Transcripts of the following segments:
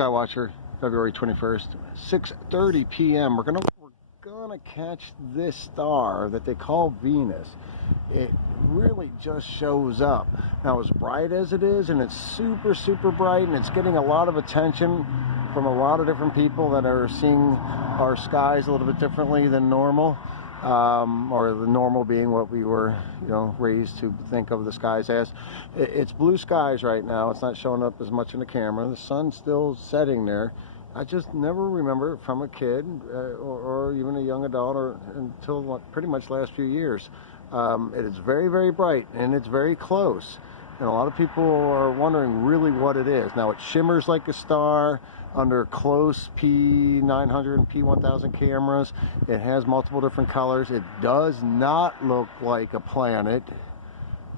Skywatcher, February 21st, 6:30 p.m. We're gonna catch this star that they call Venus. It really just shows up. Now, as bright as it is, and it's super, super bright, and it's getting a lot of attention from a lot of different people that are seeing our skies a little bit differently than normal. Or the normal being what we were, raised to think of the skies as. It's blue skies right now. It's not showing up as much in the camera. The sun's still setting there. I just never remember from a kid or even a young adult or until pretty much the last few years. It is very, very bright, and it's very close. And a lot of people are wondering really what it is. Now, it shimmers like a star under close P900 and P1000 cameras. It has multiple different colors. It does not look like a planet,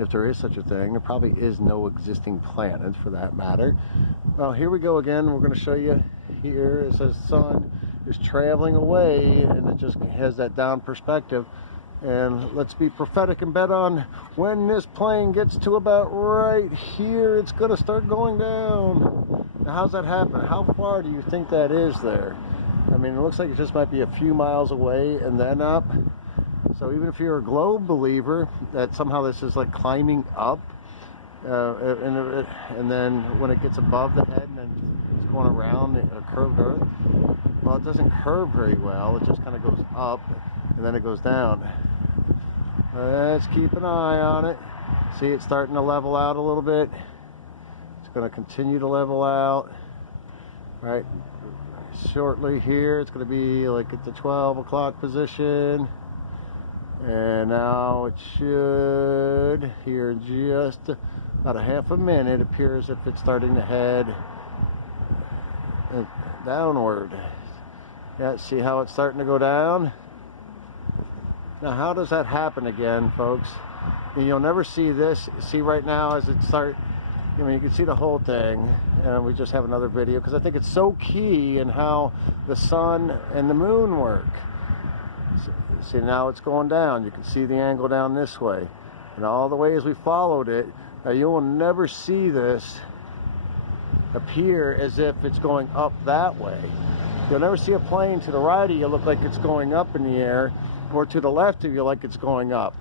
if there is such a thing. There probably is no existing planet for that matter. Well, here we go again. We're going to show you here. It says sun is traveling away, and it just has that down perspective. And let's be prophetic and bet on when this plane gets to about right here, it's going to start going down. Now, how's that happen? How far do you think that is there? I mean, it looks like it just might be a few miles away and then up. So even if you're a globe believer, that somehow this is like climbing up, and then when it gets above the head and then it's going around a curved earth, well, it doesn't curve very well. It just kind of goes up and then it goes down. Let's keep an eye on it. See, it's starting to level out a little bit. It's going to continue to level out. Right, shortly here, it's going to be like at the 12 o'clock position. And now it should, here in just about a half a minute, appears if it's starting to head downward. Yeah, see how it's starting to go down? Now, how does that happen again, folks? And you'll never see this. See right now as it starts, you can see the whole thing, and we just have another video because I think it's so key in how the sun and the moon work. See, now it's going down. You can see the angle down this way. And all the way as we followed it, now you will never see this appear as if it's going up that way. You'll never see a plane to the right of you look like it's going up in the air, or to the left of you like it's going up.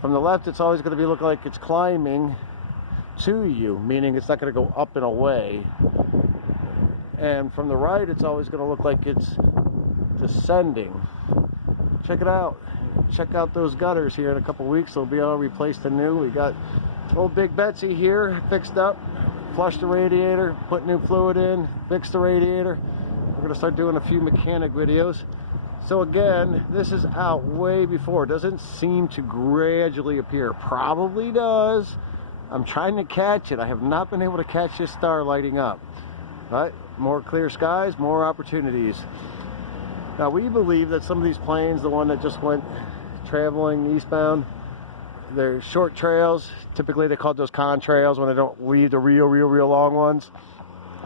From the left, it's always going to be looking like it's climbing to you, meaning it's not going to go up and away. And from the right, it's always going to look like it's descending. Check it out. Check out those gutters here. In a couple weeks, they'll be all replaced anew. We got old Big Betsy here fixed up, flushed the radiator, put new fluid in, fixed the radiator. We're going to start doing a few mechanic videos. So again, this is out way before. It doesn't seem to gradually appear. Probably does. I'm trying to catch it. I have not been able to catch this star lighting up. But more clear skies, more opportunities. Now, we believe that some of these planes, the one that just went traveling eastbound, they're short trails. Typically, they call those contrails when they don't leave the real long ones.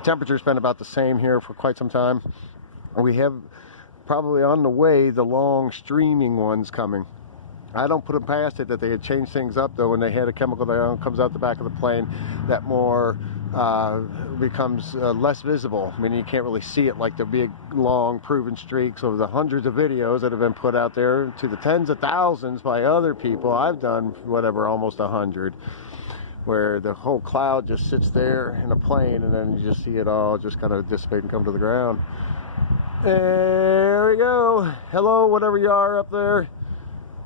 Temperature's been about the same here for quite some time. We have probably on the way the long streaming ones coming. I don't put them past it that they had changed things up though when they had a chemical that comes out the back of the plane that more becomes less visible, meaning you can't really see it like the big long proven streaks of the hundreds of videos that have been put out there to the tens of thousands by other people. I've done whatever, almost 100, where the whole cloud just sits there in a plane and then you just see it all just kind of dissipate and come to the ground. There we go. Hello, whatever you are up there.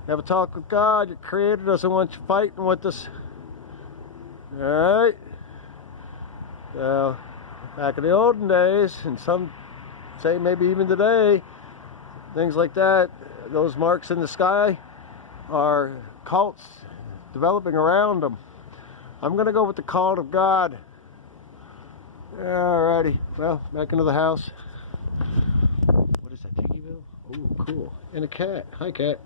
Have a talk with God. Your Creator doesn't want you fighting with us. Alright. So, back in the olden days, and some say maybe even today, things like that, those marks in the sky are cults developing around them. I'm going to go with the cult of God. Alrighty. Well, back into the house. What is that, Tiki Bill? Oh, cool. And a cat. Hi, cat.